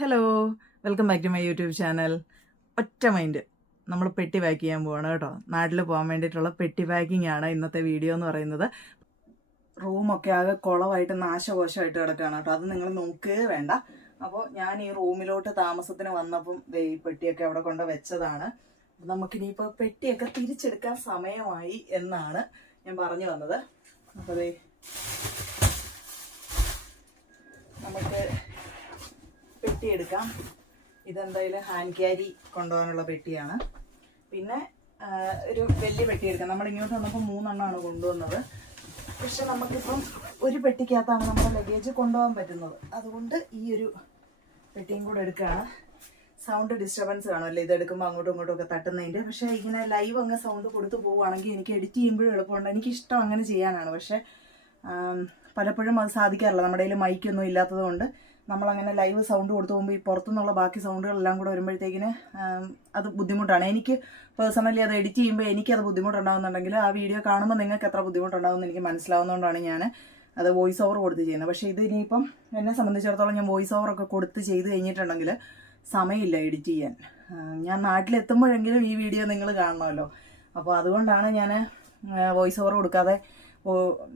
Hello welcome back to my YouTube channel ഒറ്റ mind നമ്മൾ പെട്ടി പാക്ക് ചെയ്യാൻ പോവാണ് കേട്ടോ. നാട്ടിൽ പോകാൻ വേണ്ടിയിട്ടുള്ള പെട്ടി പാക്കിംഗ് ആണ് ഇന്നത്തെ വീഡിയോ എന്ന് പറയുന്നത്. റൂമൊക്കെ ആകെ കുളമായിട്ട് നാശകോശമായിട്ട് കിടക്കുകയാണ് കേട്ടോ. അത് നിങ്ങൾ നോക്കുകയേ വേണ്ട. അപ്പോൾ ഞാൻ ഈ റൂമിലോട്ട് താമസത്തിന് വന്നപ്പം ഈ പെട്ടിയൊക്കെ അവിടെ കൊണ്ട് വെച്ചതാണ്. നമുക്കിനിയിപ്പോൾ പെട്ടിയൊക്കെ തിരിച്ചെടുക്കാൻ സമയമായി എന്നാണ് ഞാൻ പറഞ്ഞു വന്നത്. അപ്പോൾ നമുക്ക് പെട്ടി എടുക്കാം ഇതെന്തായാലും ഹാൻഡ് ക്യാരി കൊണ്ടുപോകാനുള്ള പെട്ടിയാണ്. പിന്നെ ഒരു വലിയ പെട്ടി എടുക്കാം. നമ്മൾ ഇങ്ങോട്ട് വന്നപ്പോൾ മൂന്നെണ്ണമാണ് കൊണ്ടുവന്നത്. പക്ഷെ നമുക്കിപ്പം ഒരു പെട്ടിക്കകത്താണ് നമ്മുടെ ലഗേജ് കൊണ്ടുപോകാൻ പറ്റുന്നത്. അതുകൊണ്ട് ഈ ഒരു പെട്ടിയും കൂടെ എടുക്കുകയാണ്. സൗണ്ട് ഡിസ്റ്റർബൻസ് കാണുമല്ലോ ഇത് എടുക്കുമ്പോൾ അങ്ങോട്ടും ഇങ്ങോട്ടും ഒക്കെ തട്ടുന്നതിന്റെ. പക്ഷേ ഇങ്ങനെ ലൈവ് അങ്ങ് സൗണ്ട് കൊടുത്തു പോവുകയാണെങ്കിൽ എനിക്ക് എഡിറ്റ് ചെയ്യുമ്പോഴും എളുപ്പമുണ്ട്. എനിക്കിഷ്ടം അങ്ങനെ ചെയ്യാനാണ്. പക്ഷേ പലപ്പോഴും അത് സാധിക്കാറില്ല. നമ്മുടെ കയ്യിൽ മൈക്കൊന്നും ഇല്ലാത്തത് കൊണ്ട് നമ്മളങ്ങനെ ലൈവ് സൗണ്ട് കൊടുത്തു പോകുമ്പോൾ ഈ പുറത്തുനിന്നുള്ള ബാക്കി സൗണ്ടുകളെല്ലാം കൂടെ വരുമ്പോഴത്തേക്കിന് അത് ബുദ്ധിമുട്ടാണ്. എനിക്ക് പേഴ്സണലി അത് എഡിറ്റ് ചെയ്യുമ്പോൾ എനിക്കത് ബുദ്ധിമുട്ടുണ്ടാകുന്നുണ്ടെങ്കിൽ ആ വീഡിയോ കാണുമ്പോൾ നിങ്ങൾക്ക് എത്ര ബുദ്ധിമുട്ടുണ്ടാകുമെന്ന് എനിക്ക് മനസ്സിലാവുന്നതുകൊണ്ടാണ് ഞാൻ അത് വോയിസ് ഓവർ കൊടുത്ത് ചെയ്യുന്നത്. പക്ഷേ ഇത് ഇനിയിപ്പം എന്നെ സംബന്ധിച്ചിടത്തോളം ഞാൻ വോയിസ് ഓവറൊക്കെ കൊടുത്ത് ചെയ്ത് കഴിഞ്ഞിട്ടുണ്ടെങ്കിൽ സമയമില്ല എഡിറ്റ് ചെയ്യാൻ. ഞാൻ നാട്ടിലെത്തുമ്പോഴെങ്കിലും ഈ വീഡിയോ നിങ്ങൾ കാണണമല്ലോ. അപ്പോൾ അതുകൊണ്ടാണ് ഞാൻ വോയിസ് ഓവർ കൊടുക്കാതെ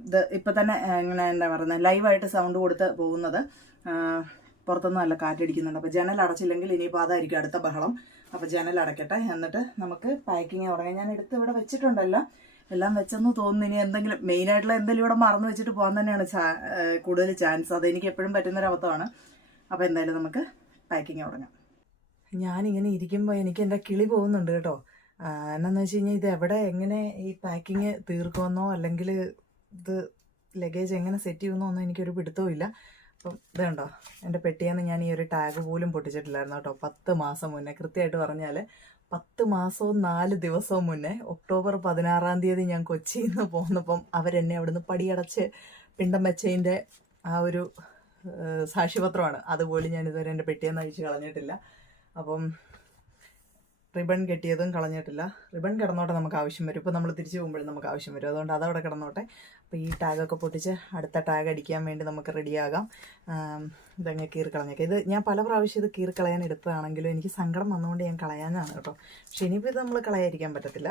ഇത് ഇപ്പം തന്നെ ഇങ്ങനെ എന്താ പറയുന്നത് ലൈവായിട്ട് സൗണ്ട് കൊടുത്ത് പോകുന്നത്. പുറത്തൊന്നും നല്ല കാറ്റടിക്കുന്നുണ്ട്. അപ്പോൾ ജനൽ അടച്ചില്ലെങ്കിൽ ഇനിയിപ്പോൾ അതായിരിക്കും അടുത്ത ബഹളം. അപ്പോൾ ജനൽ അടയ്ക്കട്ടെ. എന്നിട്ട് നമുക്ക് പാക്കിങ് തുടങ്ങാം. ഞാൻ എടുത്ത് ഇവിടെ വെച്ചിട്ടുണ്ടല്ലോ. എല്ലാം വെച്ചെന്ന് തോന്നുന്നു. ഇനി എന്തെങ്കിലും മെയിനായിട്ടുള്ള എന്തെങ്കിലും ഇവിടെ മറന്നു വെച്ചിട്ട് പോകാൻ തന്നെയാണ് കൂടുതൽ ചാൻസ് അത് എനിക്ക് എപ്പോഴും പറ്റുന്നൊരബദ്ധമാണ്. അപ്പോൾ എന്തായാലും നമുക്ക് പാക്കിങ് തുടങ്ങാം. ഞാനിങ്ങനെ ഇരിക്കുമ്പോൾ എനിക്ക് എന്റെ കിളി പോകുന്നുണ്ട് കേട്ടോ. എന്നാന്ന് വെച്ച് കഴിഞ്ഞാൽ ഇത് എവിടെ എങ്ങനെ ഈ പാക്കിങ് തീർക്കുമെന്നോ അല്ലെങ്കിൽ ഇത് ലഗേജ് എങ്ങനെ സെറ്റ് ചെയ്യുമെന്നോ ഒന്നും എനിക്കൊരു പിടുത്തവും ഇല്ല. അപ്പം ഇതുണ്ടോ എന്റെ പെട്ടിയെന്ന് ഞാൻ ഈ ഒരു ടാഗ് പോലും പൊട്ടിച്ചിട്ടില്ലായിരുന്നു കേട്ടോ. പത്ത് മാസം മുന്നേ. കൃത്യമായിട്ട് പറഞ്ഞാൽ പത്ത് മാസവും നാല് ദിവസവും മുന്നേ ഒക്ടോബർ പതിനാറാം തീയതി ഞാൻ കൊച്ചിയിൽ നിന്ന് പോന്നപ്പം അവരെന്നെ അവിടുന്ന് പടിയടച്ച് പിണ്ടം വെച്ചതിന്റെ ആ ഒരു സാക്ഷിപത്രമാണ്. അതുപോലും ഞാൻ ഇതുവരെ എന്റെ പെട്ടിയെന്ന് അഴിച്ച് കളഞ്ഞിട്ടില്ല. അപ്പം റിബൺ കെട്ടിയതും കളഞ്ഞിട്ടില്ല. റിബൺ കിടന്നോട്ടെ നമുക്ക് ആവശ്യം വരും. ഇപ്പോൾ നമ്മൾ തിരിച്ചു പോകുമ്പോഴും നമുക്ക് ആവശ്യം വരും. അതുകൊണ്ട് അതവിടെ കിടന്നോട്ടെ. അപ്പോൾ ഈ ടാഗൊക്കെ പൊട്ടിച്ച് അടുത്ത ടാഗ് അടിക്കാൻ വേണ്ടി നമുക്ക് റെഡിയാകാം ഇതങ്ങനെ ഇതങ്ങ് കീറി കളഞ്ഞേക്കാം ഇത് ഞാൻ പല പ്രാവശ്യം ഇത് കീറി കളയാൻ എടുത്തതാണെങ്കിലും എനിക്ക് സങ്കടം വന്നുകൊണ്ട് ഞാൻ കളയാനാണ് കേട്ടോ. പക്ഷെ ഇനിയിപ്പോൾ ഇത് നമ്മൾ കളയാതിരിക്കാൻ പറ്റത്തില്ല.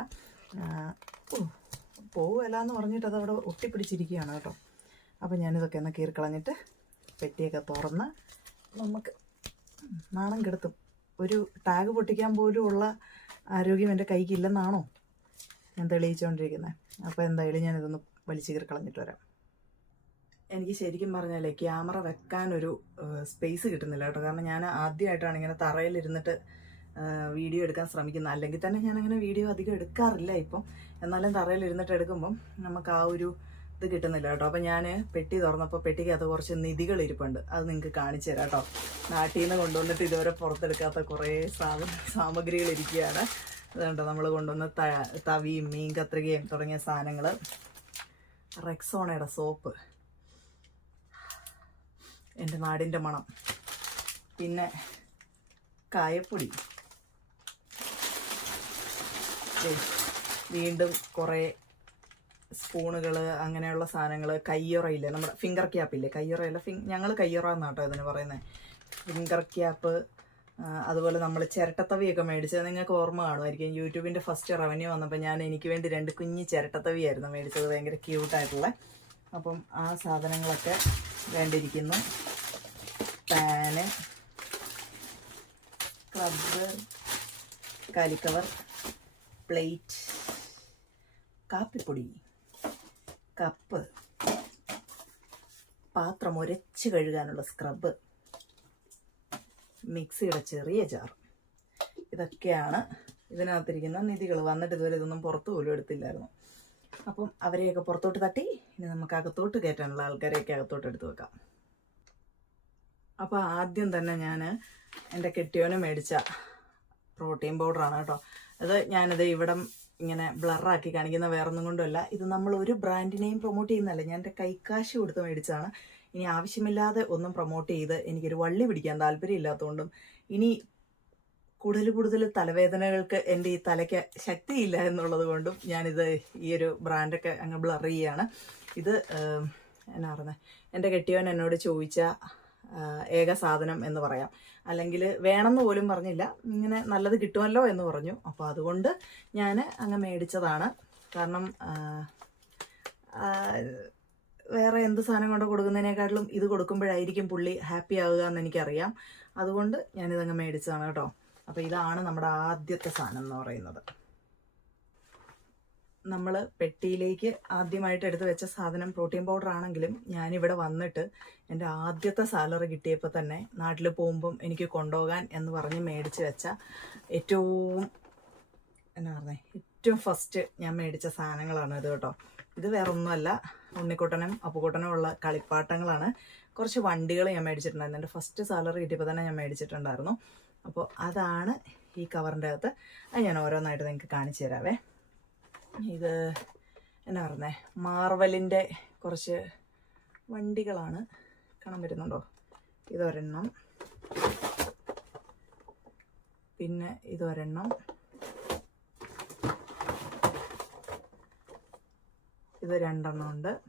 പോവുമല്ല എന്ന് പറഞ്ഞിട്ട് അതവിടെ ഒട്ടിപ്പിടിച്ചിരിക്കുകയാണ് കേട്ടോ. അപ്പോൾ ഞാനിതൊക്കെ ഒന്ന് കീറി കളഞ്ഞിട്ട് പെട്ടിയൊക്കെ തുറന്ന് നമുക്ക് നാണം കെടുത്തും. ഒരു ടാഗ് പൊട്ടിക്കാൻ പോലും ഉള്ള ആരോഗ്യം എന്റെ കൈക്ക് ഇല്ലെന്നാണോ ഞാൻ തെളിയിച്ചുകൊണ്ടിരിക്കുന്നത് അപ്പോൾ എന്തായാലും ഞാനിതൊന്ന് വലിച്ചു കീറി കളഞ്ഞിട്ട് വരാം. എനിക്ക് ശരിക്കും പറഞ്ഞാലേ ക്യാമറ വെക്കാനൊരു സ്പേസ് കിട്ടുന്നില്ല കേട്ടോ. കാരണം ഞാൻ ആദ്യമായിട്ടാണ് ഇങ്ങനെ തറയിലിരുന്നിട്ട് വീഡിയോ എടുക്കാൻ ശ്രമിക്കുന്നത് അല്ലെങ്കിൽ തന്നെ ഞാൻ അങ്ങനെ വീഡിയോ അധികം എടുക്കാറില്ല ഇപ്പം. എന്നാലും തറയിലിരുന്നിട്ട് എടുക്കുമ്പം നമുക്ക് ആ ഒരു ഇത് കിട്ടുന്നില്ല കേട്ടോ. അപ്പം ഞാൻ പെട്ടി തുറന്നപ്പോൾ പെട്ടിക്ക് പെട്ടിക്കകത്ത് കുറച്ച് നിധികൾ ഇരിപ്പുണ്ട്. അത് നിങ്ങൾക്ക് കാണിച്ചു തരാം കേട്ടോ. നാട്ടിൽ നിന്ന് കൊണ്ടുവന്നിട്ട് ഇതുവരെ പുറത്തെടുക്കാത്ത കുറേ സാമഗ്രികൾ ഇരിക്കുകയാണ്. അതുകൊണ്ട് നമ്മൾ കൊണ്ടുവന്ന തവിയും മീൻ കത്രികയും തുടങ്ങിയ സാധനങ്ങൾ റെക്സോണയുടെ സോപ്പ്. എന്റെ നാടിന്റെ മണം. പിന്നെ കായപ്പൊടി. വീണ്ടും കുറേ സ്പൂണുകൾ അങ്ങനെയുള്ള സാധനങ്ങൾ കയ്യുറയില്ലേ? നമ്മുടെ ഫിംഗർ ക്യാപ്പില്ലേ കയ്യുറയല്ല ഫിങ് ഞങ്ങൾ കയ്യുറ എന്നാട്ടോ ഇതിന് പറയുന്നത് ഫിംഗർ ക്യാപ്പ് അതുപോലെ നമ്മൾ ചിരട്ടത്തവിയൊക്കെ മേടിച്ചത് നിങ്ങൾക്ക് ഓർമ്മ കാണുമായിരിക്കും. യൂട്യൂബിന്റെ ഫസ്റ്റ് റവന്യൂ വന്നപ്പോൾ ഞാൻ എനിക്ക് വേണ്ടി രണ്ട് കുഞ്ഞ് ചിരട്ടത്തവിയായിരുന്നു മേടിച്ചത്. ഭയങ്കര ക്യൂട്ടായിട്ടുള്ള അപ്പം ആ സാധനങ്ങളൊക്കെ വേണ്ടിയിരിക്കുന്നു. പാന് ക്ലബ്ബ് കാലിക്കവർ പ്ലേറ്റ് കാപ്പിപ്പൊടി. കപ്പ് പാത്രം ഉരച്ച് കഴുകാനുള്ള സ്ക്രബ്. മിക്സിയുടെ ചെറിയ ജാർ. ഇതൊക്കെയാണ് ഇതിനകത്തിരിക്കുന്ന നിധികൾ. വന്നിട്ട് ഇതുവരെ ഇതൊന്നും പുറത്തു പോലും എടുത്തില്ലായിരുന്നു. അപ്പം അവരെയൊക്കെ പുറത്തോട്ട് തട്ടി ഇനി നമുക്ക് അകത്തോട്ട് കയറ്റാനുള്ള ആൾക്കാരെയൊക്കെ അകത്തോട്ട് എടുത്തു വെക്കാം. അപ്പോൾ ആദ്യം തന്നെ ഞാൻ എന്റെ കെട്ടിയോനെ മേടിച്ച പ്രോട്ടീൻ പൗഡറാണ് കേട്ടോ. അത് ഞാനിത് ഇവിടം ഇങ്ങനെ ബ്ലറാക്കി കാണിക്കുന്ന വേറൊന്നും കൊണ്ടല്ല ഇത് നമ്മൾ ഒരു ബ്രാൻഡിനെയും പ്രൊമോട്ട് ചെയ്യുന്നതല്ല. ഞാൻ എന്റെ കൈക്കാശ് കൊടുത്ത് മേടിച്ചതാണ്. ഇനി ആവശ്യമില്ലാതെ ഒന്നും പ്രൊമോട്ട് ചെയ്ത് എനിക്കൊരു വള്ളി പിടിക്കാൻ താല്പര്യമില്ലാത്തതുകൊണ്ടും ഇനി കൂടുതൽ കൂടുതൽ തലവേദനകൾക്ക് എന്റെ ഈ തലയ്ക്ക് ശക്തിയില്ല എന്നുള്ളത് കൊണ്ടും ഞാനിത് ഈ ഒരു ബ്രാൻഡൊക്കെ അങ്ങ് ബ്ലർ ചെയ്യാണ്. ഇത് എന്നാ പറഞ്ഞത് എന്റെ കെട്ടിയവൻ എന്നോട് ചോദിച്ച ഏക സാധനം എന്ന് പറയാം. അല്ലെങ്കിൽ വേണമെന്ന് പോലും പറഞ്ഞില്ല. ഇങ്ങനെ നല്ലത് കിട്ടുമല്ലോ എന്ന് പറഞ്ഞു. അപ്പോൾ അതുകൊണ്ട് ഞാൻ അങ്ങ് മേടിച്ചതാണ്. കാരണം വേറെ എന്ത് സാധനം കൊണ്ട് കൊടുക്കുന്നതിനേക്കാട്ടിലും ഇത് കൊടുക്കുമ്പോഴായിരിക്കും പുള്ളി ഹാപ്പി ആവുക എന്ന് എനിക്കറിയാം. അതുകൊണ്ട് ഞാനിതങ്ങ് മേടിച്ചതാണ് കേട്ടോ. അപ്പോൾ ഇതാണ് നമ്മുടെ ആദ്യത്തെ സാധനം എന്ന് പറയുന്നത്. നമ്മൾ പെട്ടിയിലേക്ക് ആദ്യമായിട്ട് എടുത്ത് വെച്ച സാധനം പ്രോട്ടീൻ പൗഡർ ആണെങ്കിലും ഞാനിവിടെ വന്നിട്ട് എന്റെ ആദ്യത്തെ സാലറി കിട്ടിയപ്പോൾ തന്നെ നാട്ടിൽ പോകുമ്പം എനിക്ക് കൊണ്ടുപോകാൻ എന്ന് പറഞ്ഞ് മേടിച്ച് വെച്ച ഏറ്റവും എന്നാ പറഞ്ഞേ ഏറ്റവും ഫസ്റ്റ് ഞാൻ മേടിച്ച സാധനങ്ങളാണ് ഇത് കേട്ടോ. ഇത് വേറെ ഒന്നുമല്ല ഉണ്ണിക്കുട്ടനും അപ്പുക്കുട്ടനും ഉള്ള കളിപ്പാട്ടങ്ങളാണ്. കുറച്ച് വണ്ടികൾ ഞാൻ മേടിച്ചിട്ടുണ്ടായിരുന്നു. എന്റെ ഫസ്റ്റ് സാലറി കിട്ടിയപ്പോൾ തന്നെ ഞാൻ മേടിച്ചിട്ടുണ്ടായിരുന്നു. അപ്പോൾ അതാണ് ഈ കവറിന്റെ അകത്ത്. അത് ഞാൻ ഓരോന്നായിട്ട് നിങ്ങൾക്ക് കാണിച്ചു തരാവേ. ഇത് എന്നാ പറഞ്ഞേ മാർവലിന്റെ കുറച്ച് വണ്ടികളാണ് കാണാൻ പറ്റുന്നുണ്ടോ? ഇതൊരെണ്ണം. പിന്നെ ഇതൊരെണ്ണം. ഇത് രണ്ടെണ്ണം ഉണ്ട്.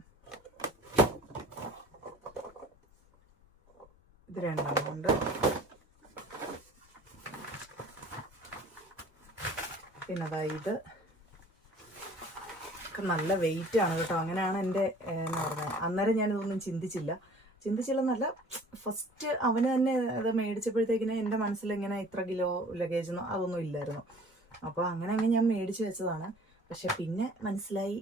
ഇത് രണ്ടെണ്ണം ഉണ്ട്. പിന്നെ അതാ ഇത്. ഒക്കെ നല്ല വെയിറ്റ് ആണ് കേട്ടോ. അങ്ങനെയാണ് എന്റെ എന്ന് പറഞ്ഞത് അന്നേരം ഞാനിതൊന്നും ചിന്തിച്ചില്ല. ചിന്തിച്ചില്ലെന്നല്ല ഫസ്റ്റ് അവന് തന്നെ അത് മേടിച്ചപ്പോഴത്തേക്കിന് എന്റെ മനസ്സിൽ ഇങ്ങനെ ഇത്ര കിലോ ലഗേജ് അതൊന്നും ഇല്ലായിരുന്നു. അപ്പോൾ അങ്ങനെ അങ്ങനെ ഞാൻ മേടിച്ച് വെച്ചതാണ്. പക്ഷെ പിന്നെ മനസ്സിലായി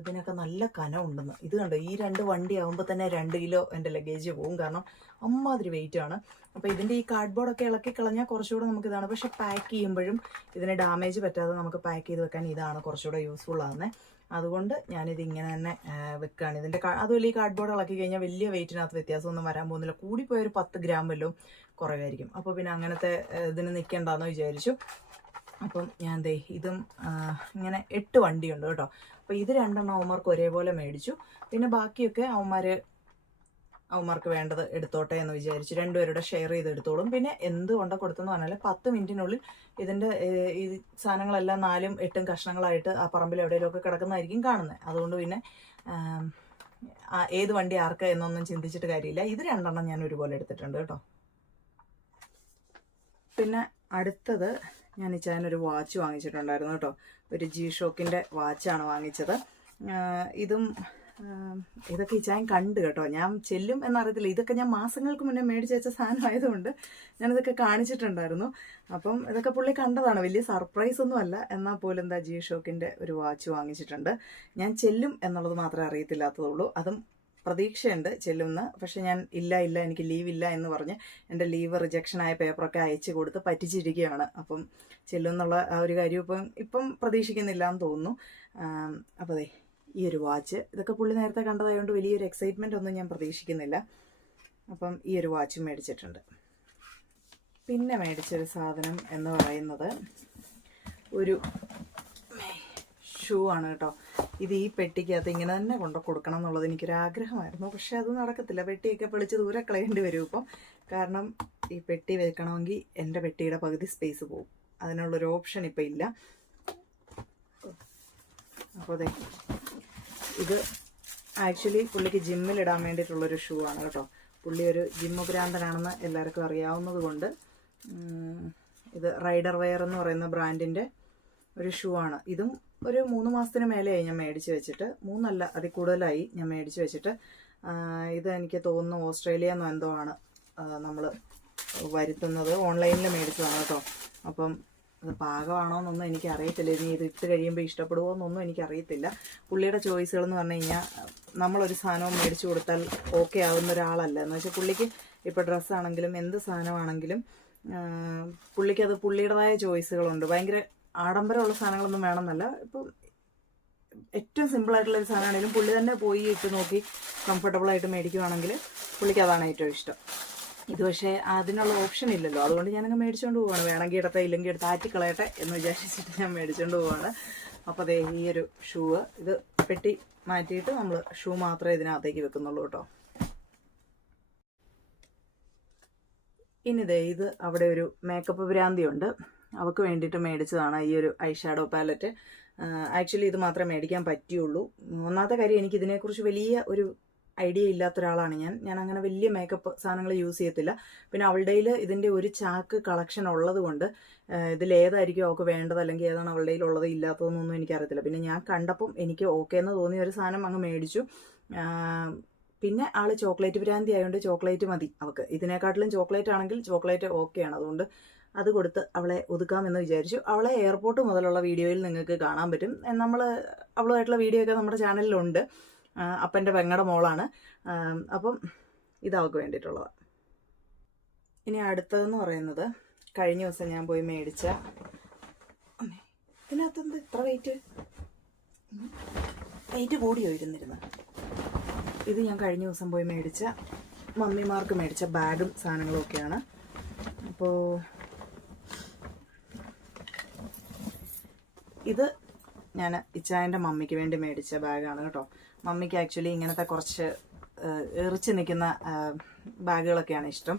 ഇതിനൊക്കെ നല്ല കനം ഉണ്ടെന്ന് ഇത് കണ്ടോ ഈ രണ്ട് വണ്ടി ആകുമ്പോൾ തന്നെ രണ്ട് കിലോ എന്റെ ലഗേജ് പോകും കാരണം അമ്മാതിരി വെയിറ്റ് ആണ്. അപ്പോൾ ഇതിന്റെ ഈ കാർഡ്ബോർഡൊക്കെ ഇളക്കി കളഞ്ഞാൽ കുറച്ചുകൂടെ നമുക്ക് ഇതാണ്. പക്ഷെ പാക്ക് ചെയ്യുമ്പോഴും ഇതിന് ഡാമേജ് പറ്റാതെ നമുക്ക് പാക്ക് ചെയ്ത് വെക്കാൻ ഇതാണ് കുറച്ചുകൂടെ യൂസ്ഫുൾ ആകുന്നത് അതുകൊണ്ട് ഞാനിത് ഇങ്ങനെ തന്നെ വെക്കുകയാണ് ഇതിന്റെ അതുപോലെ ഈ കാർഡ്ബോർഡ് ഇളക്കി കഴിഞ്ഞാൽ വലിയ വെയിറ്റിനകത്ത് വ്യത്യാസമൊന്നും വരാൻ പോകുന്നില്ല. കൂടിപ്പോയ ഒരു പത്ത് ഗ്രാം വല്ലതും കുറവായിരിക്കും. അപ്പോൾ പിന്നെ അങ്ങനത്തെ ഇതിന് നിൽക്കേണ്ടെന്ന് വിചാരിച്ചു. അപ്പം ഞാൻ ദേ ഇതും ഇങ്ങനെ എട്ട് വണ്ടിയുണ്ട് കേട്ടോ. അപ്പോൾ ഇത് രണ്ടെണ്ണം അവന്മാർക്ക് ഒരേപോലെ മേടിച്ചു. പിന്നെ ബാക്കിയൊക്കെ അവന്മാർ അവന്മാർക്ക് വേണ്ടത് എടുത്തോട്ടെ എന്ന് വിചാരിച്ച് രണ്ടുപേരുടെ ഷെയർ ചെയ്ത് എടുത്തോളും. പിന്നെ എന്ത് കൊണ്ട കൊടുത്തെന്ന് പറഞ്ഞാൽ പത്ത് മിനിറ്റിനുള്ളിൽ ഇതിന്റെ ഈ സാധനങ്ങളെല്ലാം നാലും എട്ടും കഷ്ണങ്ങളായിട്ട് ആ പറമ്പിൽ എവിടെയെങ്കിലുമൊക്കെ കിടക്കുന്നതായിരിക്കും കാണുന്നത് അതുകൊണ്ട് പിന്നെ ഏത് വണ്ടി ആർക്ക് എന്നൊന്നും ചിന്തിച്ചിട്ട് കാര്യമില്ല. ഇത് രണ്ടെണ്ണം ഞാൻ ഒരുപോലെ എടുത്തിട്ടുണ്ട് കേട്ടോ. പിന്നെ അടുത്തത് ഞാൻ ഇച്ചാനൊരു വാച്ച് വാങ്ങിച്ചിട്ടുണ്ടായിരുന്നു കേട്ടോ. ഒരു ജി ഷോക്കിന്റെ വാച്ചാണ് വാങ്ങിച്ചത്. ഇതും ആ, ഈ ചായം കണ്ട് കേട്ടോ. ഞാൻ ചെല്ലും എന്നറിയത്തില്ല. ഇതൊക്കെ ഞാൻ മാസങ്ങൾക്ക് മുന്നേ മേടിച്ച് വെച്ച സാധനമായതുകൊണ്ട് ഞാനിതൊക്കെ കാണിച്ചിട്ടുണ്ടായിരുന്നു. അപ്പം ഇതൊക്കെ പുള്ളി കണ്ടതാണ്. വലിയ സർപ്രൈസ് ഒന്നും അല്ല. എന്നാൽ പോലും എന്താ ജി ഷോക്കിന്റെ ഒരു വാച്ച് വാങ്ങിച്ചിട്ടുണ്ട്. ഞാൻ ചെല്ലും എന്നുള്ളത് മാത്രമേ അറിയത്തില്ലാത്തതുള്ളൂ. അതും പ്രതീക്ഷയുണ്ട് ചെല്ലുമെന്ന്. പക്ഷെ ഞാൻ ഇല്ല ഇല്ല എനിക്ക് ലീവ് ഇല്ല എന്ന് പറഞ്ഞ് എന്റെ ലീവ് റിജക്ഷനായ പേപ്പറൊക്കെ അയച്ചു കൊടുത്ത് പറ്റിച്ചിരിക്കുകയാണ്. അപ്പം ചെല്ലുമെന്നുള്ള ആ ഒരു കാര്യം ഇപ്പം ഇപ്പം പ്രതീക്ഷിക്കുന്നില്ല എന്ന് തോന്നുന്നു. അപ്പോൾ അതെ ഈ ഒരു വാച്ച്. ഇതൊക്കെ പുള്ളി നേരത്തെ കണ്ടതായതുകൊണ്ട് വലിയൊരു എക്സൈറ്റ്മെന്റ് ഒന്നും ഞാൻ പ്രതീക്ഷിക്കുന്നില്ല. അപ്പം ഈ ഒരു വാച്ച് മേടിച്ചിട്ടുണ്ട്. പിന്നെ മേടിച്ചൊരു സാധനം എന്ന് പറയുന്നത് ഒരു ഷൂ ആണ് കേട്ടോ. ഇത് ഈ പെട്ടിക്കകത്ത് ഇങ്ങനെ തന്നെ കൊണ്ട് കൊടുക്കണം എന്നുള്ളത് എനിക്കൊരു ആഗ്രഹമായിരുന്നു പക്ഷെ അത് നടക്കത്തില്ല. പെട്ടിയൊക്കെ പൊളിച്ച് ദൂരെ കളയേണ്ടി വരും ഇപ്പം. കാരണം ഈ പെട്ടി വെക്കണമെങ്കിൽ എന്റെ പെട്ടിയുടെ പകുതി സ്പേസ് പോകും അതിനുള്ളൊരു ഓപ്ഷൻ ഇപ്പം ഇല്ല. അപ്പോൾ അതെ ഇത് ആക്ച്വലി പുള്ളിക്ക് ജിമ്മിൽ ഇടാൻ വേണ്ടിയിട്ടുള്ളൊരു ഷൂ ആണ് കേട്ടോ. പുള്ളി ഒരു ജിമ്മ് ഭ്രാന്തനാണെന്ന് എല്ലാവർക്കും അറിയാവുന്നത് കൊണ്ട് ഇത് റൈഡർ വെയർ എന്ന് പറയുന്ന ബ്രാൻഡിന്റെ ഒരു ഷൂ ആണ്. ഇതും ഒരു മൂന്ന് മാസത്തിന് മേലെയായി ഞാൻ മേടിച്ച് വെച്ചിട്ട് മൂന്നല്ല അതിൽ കൂടുതലായി ഞാൻ മേടിച്ച് വെച്ചിട്ട്. ഇത് എനിക്ക് തോന്നുന്നു ഓസ്ട്രേലിയ എന്തോ ആണ് നമ്മൾ വരുത്തുന്നത്. ഓൺലൈനിൽ മേടിച്ചതാണ് കേട്ടോ. അപ്പം അത് പാകമാണോ എന്നൊന്നും എനിക്കറിയത്തില്ല. ഇനി ഇത് ഇട്ട് കഴിയുമ്പോൾ ഇഷ്ടപ്പെടുമോ എന്നൊന്നും എനിക്കറിയത്തില്ല. പുള്ളിയുടെ ചോയ്സുകൾ എന്ന് പറഞ്ഞു കഴിഞ്ഞാൽ നമ്മളൊരു സാധനവും മേടിച്ചു കൊടുത്താൽ ഓക്കെ ആവുന്ന ഒരാളല്ല. എന്ന് വെച്ചാൽ പുള്ളിക്ക് ഇപ്പോൾ ഡ്രസ്സാണെങ്കിലും എന്ത് സാധനമാണെങ്കിലും പുള്ളിക്ക് അത് പുള്ളിയുടേതായ ചോയ്സുകളുണ്ട്. ഭയങ്കര ആഡംബരമുള്ള സാധനങ്ങളൊന്നും വേണമെന്നല്ല. ഇപ്പം ഏറ്റവും സിമ്പിൾ ആയിട്ടുള്ള ഒരു സാധനമാണെങ്കിലും പുള്ളി തന്നെ പോയി ഇട്ട് നോക്കി കംഫർട്ടബിളായിട്ട് മേടിക്കുവാണെങ്കിൽ പുള്ളിക്ക് അതാണ് ഏറ്റവും ഇഷ്ടം. ഇത് പക്ഷേ അതിനുള്ള ഓപ്ഷൻ ഇല്ലല്ലോ. അതുകൊണ്ട് ഞാനങ്ങ് മേടിച്ചുകൊണ്ട് പോവാണ്. വേണമെങ്കിൽ ഇടത്തെ ഇല്ലെങ്കിൽ എടുത്ത് ആറ്റിക്കളയട്ടെ എന്ന് വിചാരിച്ചിട്ട് ഞാൻ മേടിച്ചുകൊണ്ട് പോവാണ്. അപ്പോൾ അതേ ഈ ഒരു ഷൂ ഇത് പെട്ടി മാറ്റിയിട്ട് നമ്മൾ ഷൂ മാത്രമേ ഇതിനകത്തേക്ക് വെക്കുന്നുള്ളൂ കേട്ടോ. ഇനി ഇത് അവിടെ ഒരു മേക്കപ്പ് ഭ്രാന്തിയുണ്ട് അവൾക്ക് വേണ്ടിയിട്ട് മേടിച്ചതാണ് ഈ ഒരു ഐ ഷാഡോ പാലറ്റ് ആക്ച്വലി ഇത് മാത്രമേ മേടിക്കാൻ പറ്റിയുള്ളൂ ഒന്നാമത്തെ കാര്യം എനിക്ക് ഇതിനെക്കുറിച്ച് വലിയ ഒരു ഐഡിയ ഇല്ലാത്ത ഒരാളാണ് ഞാൻ. ഞാൻ അങ്ങനെ വലിയ മേക്കപ്പ് സാധനങ്ങൾ യൂസ് ചെയ്യത്തില്ല. പിന്നെ അവളുടെ ഇതിന്റെ ഒരു ചാക്ക് കളക്ഷൻ ഉള്ളത് കൊണ്ട് ഇതിലേതായിരിക്കും അവൾക്ക് വേണ്ടത് അല്ലെങ്കിൽ ഏതാണ് അവളുടെ ഉള്ളത് ഇല്ലാത്തതെന്നൊന്നും എനിക്കറിയത്തില്ല. പിന്നെ ഞാൻ കണ്ടപ്പം എനിക്ക് ഓക്കെ എന്ന് തോന്നിയ ഒരു സാധനം അങ്ങ് മേടിച്ചു. പിന്നെ ആൾ ചോക്ലേറ്റ് ഭ്രാന്തി ആയതുകൊണ്ട് ചോക്ലേറ്റ് മതി അവൾക്ക്. ഇതിനെക്കാട്ടിലും ചോക്ലേറ്റ് ആണെങ്കിൽ ചോക്ലേറ്റ് ഓക്കെയാണ് അതുകൊണ്ട് അത് കൊടുത്ത് അവളെ ഒതുക്കാമെന്ന് വിചാരിച്ചു. അവളെ എയർപോർട്ട് മുതലുള്ള വീഡിയോയിൽ നിങ്ങൾക്ക് കാണാൻ പറ്റും. നമ്മൾ അവളുമായിട്ടുള്ള വീഡിയോ ഒക്കെ നമ്മുടെ ചാനലിലുണ്ട് അപ്പന്റെ പെങ്ങടെ മോളാണ്. അപ്പം ഇതാവുക അവൾക്ക് വേണ്ടിയിട്ടുള്ളതാണ് ഇനി അടുത്തതെന്ന് പറയുന്നത് കഴിഞ്ഞ ദിവസം ഞാൻ പോയി മേടിച്ച ഇതിനകത്തെന്ത് ഇത്ര വെയിറ്റ് വെയിറ്റ് കൂടിയോ ഇരുന്നിരുന്ന്? ഇത് ഞാൻ കഴിഞ്ഞ ദിവസം പോയി മേടിച്ച മമ്മിമാർക്ക് മേടിച്ച ബാഗും സാധനങ്ങളും ഒക്കെയാണ്. അപ്പോൾ ഇത് ഞാൻ ഇച്ചായന്റെ മമ്മിക്ക് വേണ്ടി മേടിച്ച ബാഗാണ് കേട്ടോ. മമ്മിക്ക് ആക്ച്വലി ഇങ്ങനത്തെ കുറച്ച് എറിച്ച് നിൽക്കുന്ന ബാഗുകളൊക്കെയാണ് ഇഷ്ടം.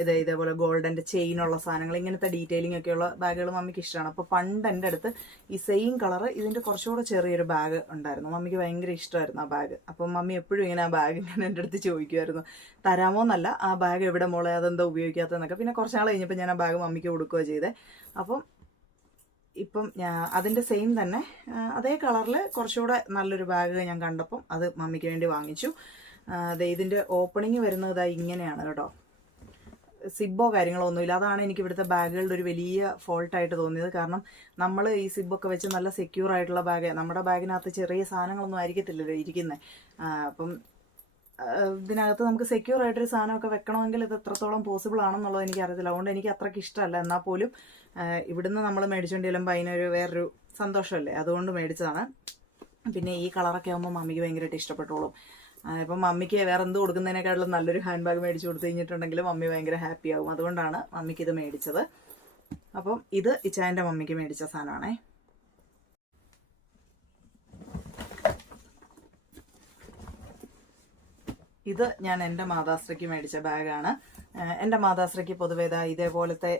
ഇത് ഇതേപോലെ ഗോൾഡന്റെ ചെയിനുള്ള സാധനങ്ങൾ ഇങ്ങനത്തെ ഡീറ്റെയിലിംഗ് ഒക്കെയുള്ള ബാഗുകൾ മമ്മിക്ക് ഇഷ്ടമാണ്. അപ്പോൾ പണ്ട് എന്റെ അടുത്ത് ഈ സെയിം കളറ് ഇതിന്റെ കുറച്ചുകൂടെ ചെറിയൊരു ബാഗ് ഉണ്ടായിരുന്നു. മമ്മിക്ക് ഭയങ്കര ഇഷ്ടമായിരുന്നു ആ ബാഗ് അപ്പം മമ്മി എപ്പോഴും ഇങ്ങനെ ആ ബാഗ് ഇങ്ങനെ എന്റെ അടുത്ത് ചോദിക്കുമായിരുന്നു. തരാമോ എന്നല്ല ആ ബാഗ് എവിടെ മോളെ? അതെന്താ ഉപയോഗിക്കാത്തതെന്നൊക്കെ. പിന്നെ കുറച്ച് നാൾ കഴിഞ്ഞപ്പോൾ ഞാൻ ആ ബാഗ് മമ്മിക്ക് കൊടുക്കുകയോ ചെയ്തേ. അപ്പം ഇപ്പം അതിന്റെ സെയിം തന്നെ. അതേ കളറിൽ കുറച്ചുകൂടെ നല്ലൊരു ബാഗ് ഞാൻ കണ്ടപ്പം അത് മമ്മിക്ക് വേണ്ടി വാങ്ങിച്ചു. ഇതിന്റെ ഓപ്പണിങ് വരുന്നത് ഇങ്ങനെയാണ് കേട്ടോ. സിബോ കാര്യങ്ങളോ ഒന്നുമില്ല അതാണ് എനിക്ക് ഇവിടുത്തെ ബാഗുകളുടെ ഒരു വലിയ ഫോൾട്ടായിട്ട് തോന്നിയത്. കാരണം നമ്മൾ ഈ സിബൊക്കെ വെച്ച് നല്ല സെക്യൂർ ആയിട്ടുള്ള ബാഗ് നമ്മുടെ ബാഗിനകത്ത് ചെറിയ സാധനങ്ങളൊന്നും ആയിരിക്കത്തില്ലല്ലോ ഇരിക്കുന്നത് അപ്പം ഇതിനകത്ത് നമുക്ക് സെക്യൂർ ആയിട്ടൊരു സാധനമൊക്കെ വെക്കണമെങ്കിൽ ഇത് എത്രത്തോളം പോസിബിൾ ആണെന്നുള്ളത് എനിക്കറിയത്തില്ല. അതുകൊണ്ട് എനിക്ക് അത്രയ്ക്ക് ഇഷ്ടമല്ല. എന്നാൽ പോലും ഇവിടുന്ന് നമ്മൾ മേടിച്ചുകൊണ്ട് ചെല്ലുമ്പോൾ അതിനൊരു വേറൊരു സന്തോഷമല്ലേ? അതുകൊണ്ട് മേടിച്ചതാണ്. പിന്നെ ഈ കളറൊക്കെ ആകുമ്പോൾ മമ്മിക്ക് ഭയങ്കരമായിട്ട് ഇഷ്ടപ്പെട്ടോളും. ഇപ്പം മമ്മിക്ക് വേറെ എന്ത് കൊടുക്കുന്നതിനേക്കാളും നല്ലൊരു ഹാൻഡ് ബാഗ് മേടിച്ചു കൊടുത്തു കഴിഞ്ഞിട്ടുണ്ടെങ്കിൽ മമ്മി ഭയങ്കര ഹാപ്പി ആകും അതുകൊണ്ടാണ് മമ്മിക്ക് ഇത് മേടിച്ചത്. അപ്പം ഇത് ഇച്ചായന്റെ മമ്മിക്ക് മേടിച്ച സാധനമാണേ. ഇത് ഞാൻ എന്റെ മാതാശ്രീക്ക് മേടിച്ച ബാഗാണ്. എന്റെ മാതാശ്രീക്ക് പൊതുവേ ഇതേപോലത്തെ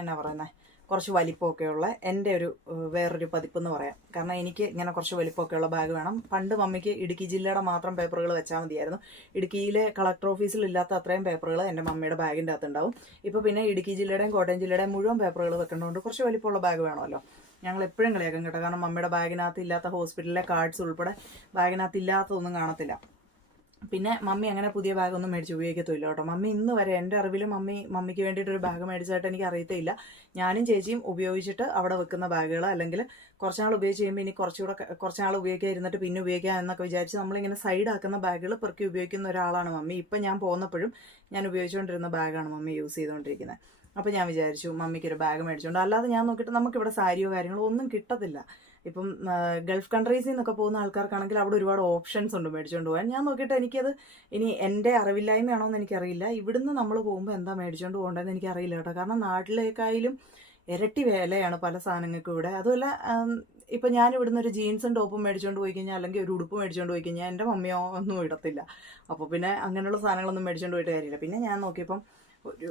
എന്നാ പറയുന്നത് കുറച്ച് വലിപ്പമൊക്കെയുള്ള എന്റെ ഒരു വേറൊരു പതിപ്പ് എന്ന് പറയാം. കാരണം എനിക്ക് ഇങ്ങനെ കുറച്ച് വലിപ്പമൊക്കെയുള്ള ബാഗ് വേണം. പണ്ട് മമ്മിക്ക് ഇടുക്കി ജില്ലയുടെ മാത്രം പേപ്പറുകൾ വെച്ചാൽ മതിയായിരുന്നു. ഇടുക്കിയിലെ കളക്ടർ ഓഫീസിൽ ഇല്ലാത്ത അത്രയും പേപ്പറുകൾ എന്റെ മമ്മിയുടെ ബാഗിന്റെ അകത്ത് ഉണ്ടാവും ഇപ്പോൾ പിന്നെ ഇടുക്കി ജില്ലയുടെയും കോട്ടയം ജില്ലയുടെയും മുഴുവൻ പേപ്പറുകൾ വെക്കേണ്ടതുകൊണ്ട് കുറച്ച് വലിപ്പമുള്ള ബാഗ് വേണമല്ലോ. ഞങ്ങൾ എപ്പോഴും കളിയാക്കും കേട്ടോ. കാരണം മമ്മിയുടെ ബാഗിനകത്ത് ഇല്ലാത്ത ഹോസ്പിറ്റലിലെ കാർഡ്സ് ഉൾപ്പെടെ ബാഗിനകത്ത് ഇല്ലാത്തതൊന്നും കാണത്തില്ല. പിന്നെ മമ്മി അങ്ങനെ പുതിയ ബാഗൊന്നും മേടിച്ച് ഉപയോഗിക്കത്തില്ല കേട്ടോ. മമ്മി ഇന്ന് വരെ എന്റെ അറിവിൽ മമ്മി മമ്മിക്ക് വേണ്ടിയിട്ട് ഒരു ബാഗ് മേടിച്ചതായിട്ട് എനിക്ക് അറിയത്തില്ല. ഞാനും ചേച്ചിയും ഉപയോഗിച്ചിട്ട് അവിടെ വെക്കുന്ന ബാഗുകൾ അല്ലെങ്കിൽ കുറച്ച് നാൾ ഉപയോഗിച്ച് കഴിയുമ്പോൾ ഇനി കുറച്ചുകൂടെ കുറച്ച് നാൾ ഉപയോഗിക്കാൻ ഇരുന്നിട്ട് പിന്നെ ഉപയോഗിക്കാം എന്നൊക്കെ വിചാരിച്ച് നമ്മളിങ്ങനെ സൈഡ് ആക്കുന്ന ബാഗുകൾ പെറുക്കി ഉപയോഗിക്കുന്ന ഒരാളാണ് മമ്മി. ഇപ്പം ഞാൻ പോകുന്നപ്പോഴും ഞാൻ ഉപയോഗിച്ചുകൊണ്ടിരുന്ന ബാഗാണ് മമ്മി യൂസ് ചെയ്തുകൊണ്ടിരിക്കുന്നത് അപ്പോൾ ഞാൻ വിചാരിച്ചു മമ്മിക്ക് ഒരു ബാഗ് മേടിച്ചുകൊണ്ട് അല്ലാതെ ഞാൻ നോക്കിയിട്ട് നമുക്കിവിടെ സാരിയോ കാര്യങ്ങളോ ഒന്നും കിട്ടത്തില്ല. ഇപ്പം ഗൾഫ് കൺട്രീസിൽ നിന്നൊക്കെ പോകുന്ന ആൾക്കാർക്കാണെങ്കിൽ അവിടെ ഒരുപാട് ഓപ്ഷൻസ് ഉണ്ട് മേടിച്ചുകൊണ്ട് പോകാൻ. ഞാൻ നോക്കിയിട്ട് എനിക്കത് ഇനി എന്റെ അറിവില്ലായ്മയാണോ എന്ന് എനിക്കറിയില്ല. ഇവിടുന്ന് നമ്മൾ പോകുമ്പോൾ എന്താ മേടിച്ചുകൊണ്ട് പോകേണ്ടതെന്ന് എനിക്കറിയില്ല കേട്ടോ. കാരണം നാട്ടിലേക്കായാലും ഇരട്ടി വിലയാണ് പല സാധനങ്ങൾക്കും ഇവിടെ. അതുമല്ല ഇപ്പം ഞാൻ ഇവിടുന്ന് ഒരു ജീൻസും ടോപ്പും മേടിച്ചുകൊണ്ട് പോയി കഴിഞ്ഞാൽ അല്ലെങ്കിൽ ഒരു ഉടുപ്പ് മേടിച്ചുകൊണ്ട് പോയി കഴിഞ്ഞാൽ എന്റെ മമ്മിയോ ഒന്നും ഇടത്തില്ല. അപ്പോൾ പിന്നെ അങ്ങനെയുള്ള സാധനങ്ങളൊന്നും മേടിച്ചുകൊണ്ട് പോയിട്ട് കാര്യമില്ല. പിന്നെ ഞാൻ നോക്കിയപ്പം ഒരു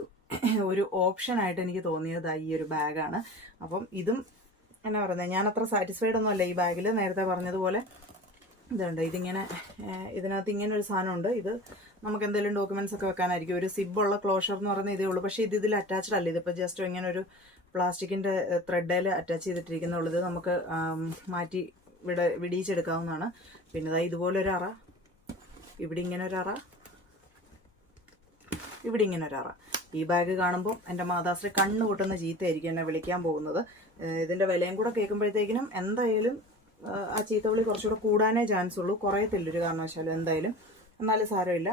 ഒരു ഓപ്ഷനായിട്ട് എനിക്ക് തോന്നിയത് ഈ ഒരു ബാഗാണ്. അപ്പം ഇതും എന്നാ പറയുന്നത് ഞാൻ അത്ര സാറ്റിസ്ഫൈഡ് ഒന്നും അല്ല ഈ ബാഗിൽ നേരത്തെ പറഞ്ഞതുപോലെ ഇതുണ്ട്. ഇതിങ്ങനെ ഇതിനകത്ത് ഇങ്ങനെ ഒരു സാധനമുണ്ട്. ഇത് നമുക്ക് എന്തെങ്കിലും ഡോക്യുമെന്റ്സ് ഒക്കെ വെക്കാനായിരിക്കും. ഒരു സിബുള്ള ക്ലോഷർ എന്ന് പറയുന്നത് ഇതേ ഉള്ളൂ. പക്ഷേ ഇത് ഇതിൽ അറ്റാച്ച്ഡ് അല്ല. ഇതിപ്പോൾ ജസ്റ്റ് ഇങ്ങനെ ഒരു പ്ലാസ്റ്റിക്കിന്റെ ത്രെഡേൽ അറ്റാച്ച് ചെയ്തിട്ടിരിക്കുന്നുള്ളൂ. ഇത് നമുക്ക് മാറ്റി വിട വിടിയിച്ചെടുക്കാവുന്നതാണ്. പിന്നെ ഇതാ ഇതുപോലെ ഒരു അറ. ഇവിടെ ഇങ്ങനെ ഒരു അറ. ഇവിടെ ഇങ്ങനെ ഒരു അറ. ഈ ബാഗ് കാണുമ്പോൾ എന്റെ മാതാശ്രീ കണ്ണു പൊട്ടുന്ന ചീത്തയായിരിക്കും എന്നെ വിളിക്കാൻ പോകുന്നത്. ഇതിന്റെ വിലയും കൂടെ കേൾക്കുമ്പോഴത്തേക്കിനും എന്തായാലും ആ ചീത്തവിളി കുറച്ചുകൂടെ കൂടാനേ ചാൻസ് ഉള്ളൂ. കുറയത്തില്ല ഒരു കാരണവശാലും എന്തായാലും. എന്നാലും സാരമില്ല.